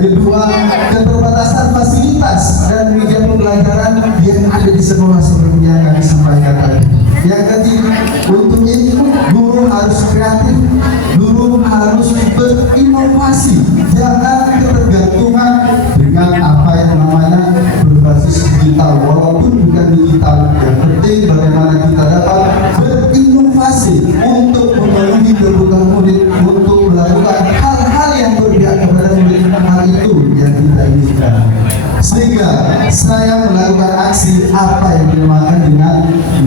kedua, keterbatasan fasilitas dan media pembelajaran yang ada di sekolah seperti yang kami sampaikan tadi. Yang ketiga, untuk itu guru harus kreatif, guru harus berinovasi, jangan ketergantungan dengan apa yang namanya berbasis digital. Walaupun bukan digital, yang penting bagaimana kita dapat berinovasi untuk memenuhi kebutuhan murid, untuk melakukan hal-hal yang berpihak kepada murid. Hal itu yang kita inginkan. Sehingga saya melakukan aksi apa yang dinamakan dengan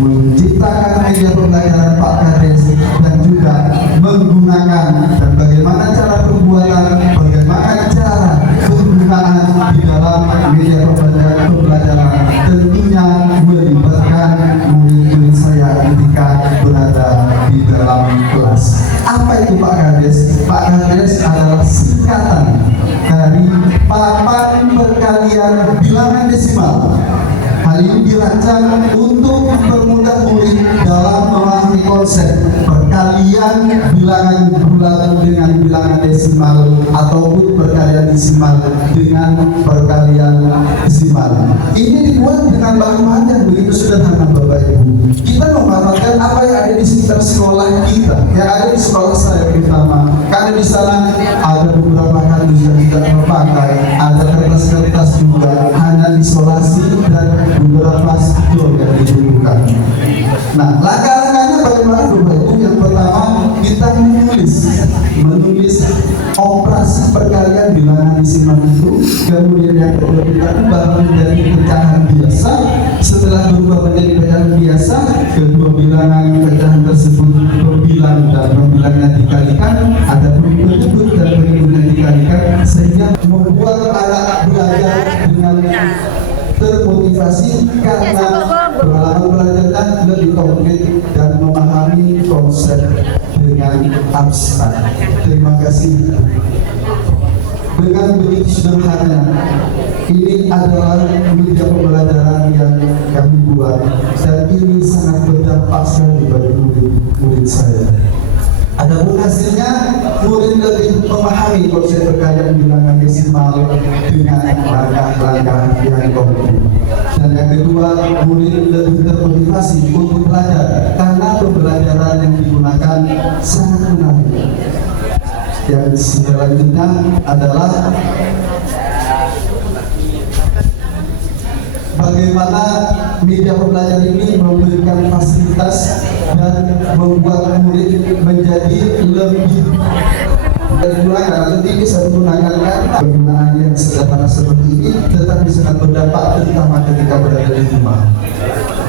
menciptakan media pembelajaran Pak Kades, dan juga menggunakan dan bagaimana cara pembuatan, bagaimana cara penggunaan di dalam media pembelajaran, tentunya melibatkan murid-murid saya ketika berada di dalam kelas. Apa itu Pak Kades? Pak Kades adalah singkatan dari papan perkalian bilangan desimal. Hal ini dirancang untuk mempermudah murid dalam memahami konsep perkalian bilangan bulat dengan bilangan desimal ataupun perkalian desimal dengan perkalian desimal. Ini dibuat dengan bahan yang begitu sederhana, Bapak Ibu. Kita memanfaatkan apa yang ada di sekitar sekolah kita, yang ada di sekolah saya terutama. Karena di sana ada beberapa kardus yang tidak terpakai, ada kertas-kertas juga, hanya isolasi dan beberapa spidol yang dibutuhkan. Nah, langkah-langkahnya bagaimana Bapak Ibu? Yang pertama, kita menulis operasi perkalian bilangan desimal itu, kemudian yang kedua kita ubah menjadi pecahan biasa. Setelah berubah menjadi pecahan biasa, kedua bilangan pecahan tersebut berbilang dan membilangnya dikalikan, ada penyebut dan penyebutnya dikalikan, sehingga membuat anak belajar dengan termotivasi karena pengalaman belajarnya lebih konkret dan memahami konsep dengan abstrak. Terima kasih. Dengan begitu sederhana, ini adalah media pembelajaran yang kami buat, dan ini sangat berdampak sekali bagi murid saya. Adapun hasilnya, murid lebih memahami konsep perkalian bilangan desimal dengan langkah-langkah yang konkret. Dan yang kedua, murid lebih termotivasi untuk belajar karena pembelajaran yang digunakan sangat menarik. Yang selanjutnya adalah bagaimana media pembelajaran ini memberikan fasilitas dan membuat murid menjadi lebih nanti bisa menggunakan penggunaan yang sederhana seperti ini, tetapi sangat berdampak terutama ketika berada di rumah.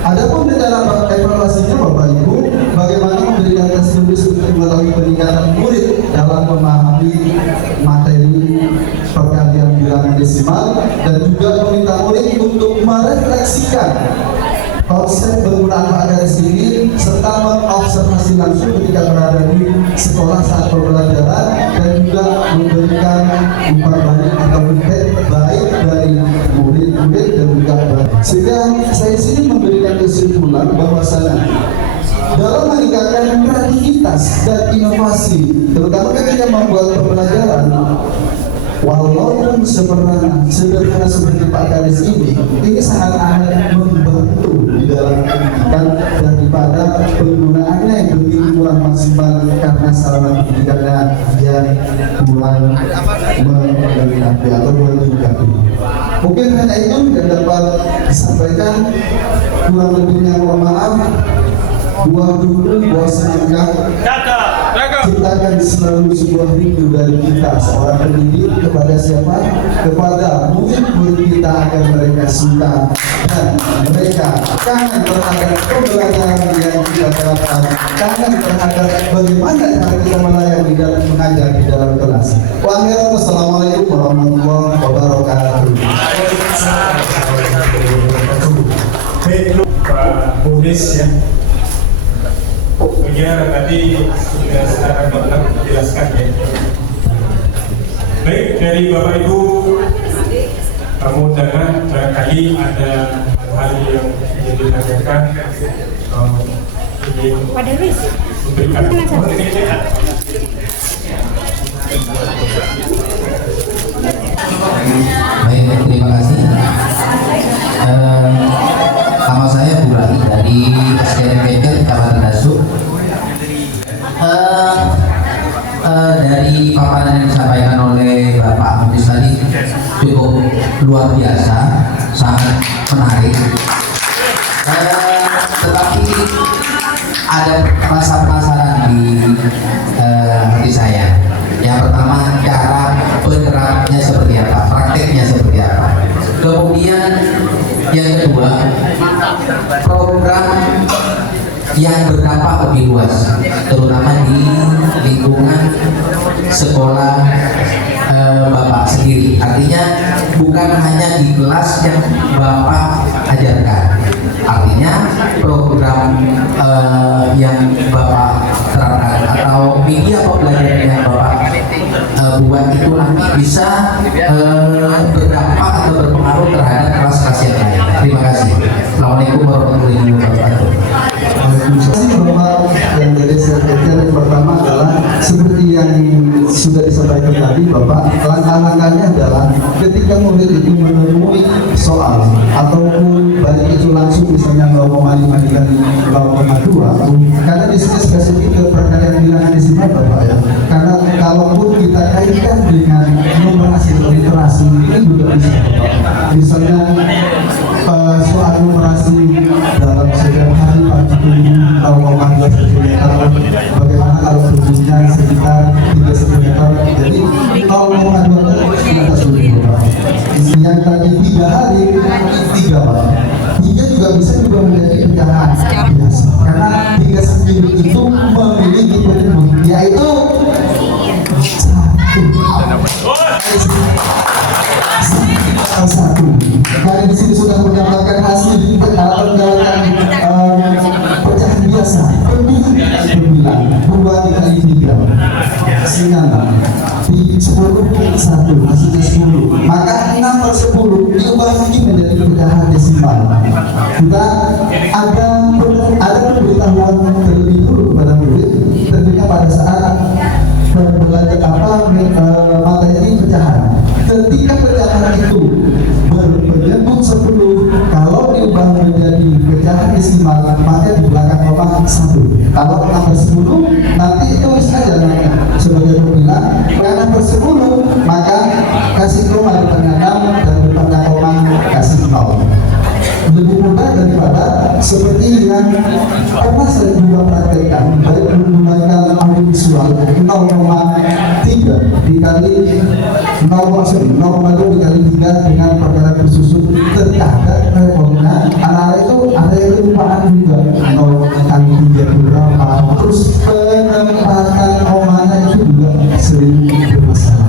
Adapun di dalam evaluasinya Bapak Ibu, bagaimana memberikan tes tulis untuk mengetahui peningkatan murid dalam memahami materi perkalian bilangan desimal, dan juga meminta murid untuk merefleksikan konsep penggunaan Pak Kades ini serta mengobservasi langsung ketika berada di sekolah saat pembelajaran, dan juga memberikan umpan balik atau feedback baik dari murid-murid dan juga baik. Sehingga saya sini memberikan kesimpulan bahwasanya dalam meningkatkan kreativitas dan inovasi, terutama ketika membuat pembelajaran, walaupun sederhana seperti Pak Kades ini sangat amat membantu di dalam pendidikan daripada penggunaannya yang begitu kurang maksimal karena sarana pendidikannya yang kurang melengkapi atau melengkapi. Mungkin hanya itu yang dapat disampaikan, kurang lebihnya mohon maaf. Buah dulu, buah semangka, ciptakan selalu sebuah rindu dari kita seorang pendidik kepada siapa? Kepada murid-murid kita, agar mereka suka dan mereka kangen terhadap pembelajaran yang kita terapkan, kangen terhadap bagaimana cara kita melayani dalam mengajar di dalam kelas. Wassalamualaikum warahmatullahi wabarakatuh. Baik, Pak Bonis ya. Ya, tadi sudah secara gamblang dijelaskan ya. Baik, dari Bapak Ibu tamu undangan, barangkali ada hal yang ingin ditanyakan, ingin memberikan Hafiz tadi cukup luar biasa, sangat menarik. Tetapi ada rasa penasaran di hati saya. Yang pertama, cara penerapnya seperti apa, prakteknya seperti apa. Kemudian yang kedua, program yang berdampak lebih luas, terutama di lingkungan sekolah Bapak sendiri. Artinya bukan hanya di kelas yang Bapak ajarkan. Artinya program yang Bapak terapkan atau media pembelajaran yang Bapak buat itu nanti bisa berdampak atau berpengaruh terhadap kelas-kelas yang lain. Terima kasih. Assalamualaikum warahmatullahi wabarakatuh. Bapak, yang dari saya yang pertama adalah seperti yang sudah disampaikan tadi Bapak, langkah-langkahnya adalah ketika murid itu menemui soal ataupun baik itu langsung misalnya 0,5 dikali 0,2, karena di sini spesifik ke perkalian bilangan desimal Bapak ya, karena kalaupun kita kaitkan dengan numerasi atau literasi ini juga bisa Bapak. Misalnya soal numerasi dalam setiap hari pagi 0,2 cm, bagaimana kalau tubuhnya sekitar 3 cm, jadi 0,2 kita sulit Bapak. Yang tadi 3 hari 3 Pak, 3 juga bisa juga menjadi pecahan biasa, karena 3 sendiri itu memiliki penyebut, yaitu 1. Dan di sini sudah mendapatkan hasil mendapatkan pecahan biasa, berbilang 2 dikali 3 hasilnya 10 1 hasilnya 10, maka 6/10 diubah lagi menjadi pecahan desimal. Kita ada pemberitahuan terlebih dulu kepada murid tentunya pada saat belajar materi pecahan. Ketika pecahan itu berpenyebut 10, kalau diubah menjadi pecahan desimal maka di belakang koma 1. Kalau 6/10 nanti tulis saja sebagai pembilang 6/10, maka kasih koma di tengah 6 dan depannya koma kasih 0. Lebih mudah daripada seperti yang pernah saya juga praktekkan, baik menggunakan audiovisual 0,3 dikali 0,2 dikali 3 dengan perkara bersusun. Terkadang reformnya anak-anak itu ada yang kelupaan juga 0 kali 3 berapa, terus penempatan komanya itu juga sering bermasalah.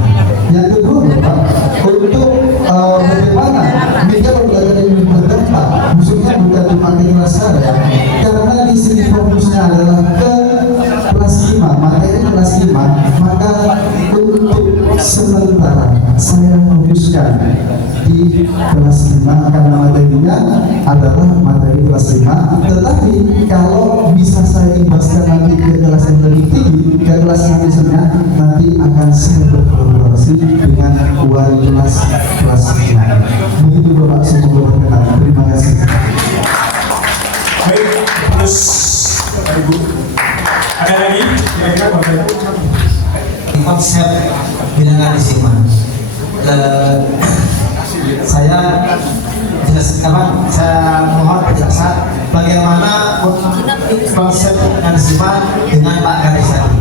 Yang kedua Bapak, untuk bagaimana media pembelajaran ini berdampak, khususnya bukan dipakai kelas saya, karena di sini fokusnya adalah ke kelas 5, materi kelas 5, maka untuk sementara saya fokuskan di kelas 5 karena materinya adalah materi kelas 5. Tetapi kalau bisa saya ibaskan nanti ke kelas yang lebih tinggi, ke kelas yang misalnya nanti akan saya berkolaborasi dengan wali kelas 5. Begitu Bapak, semoga berkenan. Terima kasih. Baik, terus Ibu, ada lagi kira-kira Bapak Ibu? Konsep bilangan desimal. Saya mohon penjelasan bagaimana konsep bilangan desimal dengan Pak Garis tadi.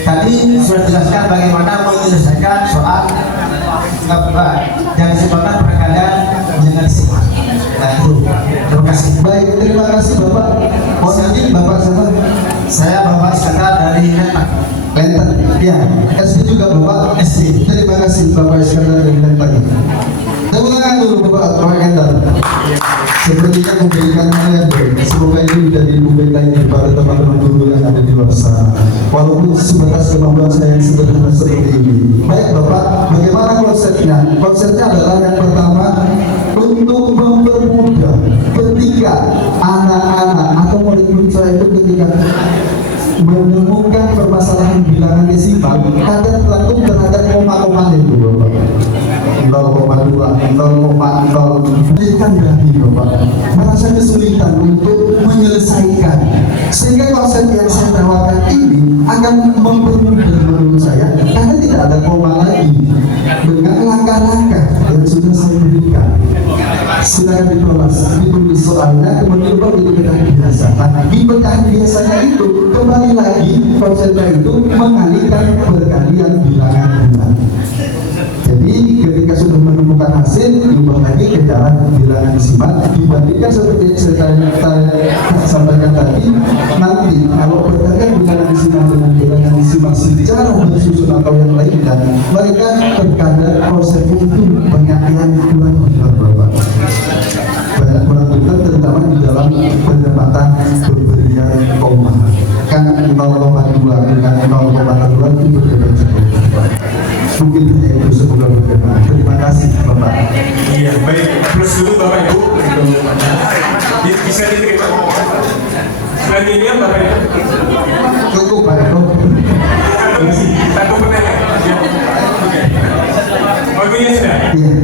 Tadi sudah dijelaskan bagaimana menyelesaikan soal yang disebutkan perkalian bilangan desimal. Nah, itu. Terima kasih. Baik, terima kasih Bapak. Oh, nanti Bapak siapa? Saya Bapak Iskandar dari Lenten. Ya, SD juga Bapak. SD. Terima kasih Bapak Iskandar dari Lenten. Tepuk tangan dulu Bapak Iskandar. Sepertinya memberikan level. Semoga ini menjadi lebih baik kepada teman-teman guru yang ada di luar sana. Walaupun sebatas kemampuan saya yang sederhana seperti ini. Baik Bapak, bagaimana konsepnya? Konsepnya adalah yang pertama, untuk mempermudah ketika anak-anak atau murid-murid saya itu ketika menemukan permasalahan bilangan desimal, kadang tergantung terhadap koma-koma itu Bapak. 0,2, 0,0 berikan dari Bapak merasa kesulitan untuk menyelesaikan Sehingga konsep yang saya tawarkan ini akan mempermudah menurut saya, karena tidak ada koma lagi dengan langkah-langkah yang sudah saya berikan. Silakan ditulis soalnya, kemudian itu bedah biasa. Nah, di bedah biasanya itu kembali lagi konsepnya itu mengalihkan perkalian bilangan bulan. Jadi ketika sudah menemukan hasil, diubah lagi ke cara bilangan desimal, dibandingkan seperti yang saya sampaikan tadi. Nanti kalau perkalian bilangan desimal dengan bilangan desimal secara bersusun atau yang lainnya, mereka terkadang proses itu pengertian kurang Bapak. Banyak kurang benar, terutama di dalam pendapatan pemberian koma. Kan 0,2 dengan 0,2 itu berbeda jauh. Mungkin itu semoga berkenan. Terima kasih Bapak. Iya, baik. Plus dulu Bapak Ibu. Bisa diterima. Selanjutnya Bapak Ibu. Cukup Pak Eko. Satu pertanyaan. Oke. Waktunya sudah. Iya.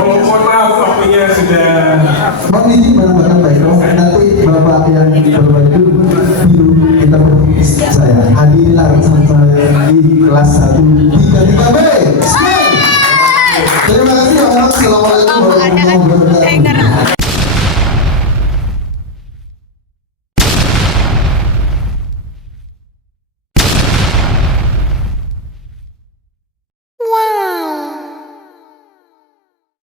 Mohon maaf waktunya sudah. Bang ini menambahkan Pak Eko. Nanti Bapak yang berbaju biru kita saya hadirlah sama saya di kelas 1 3 B.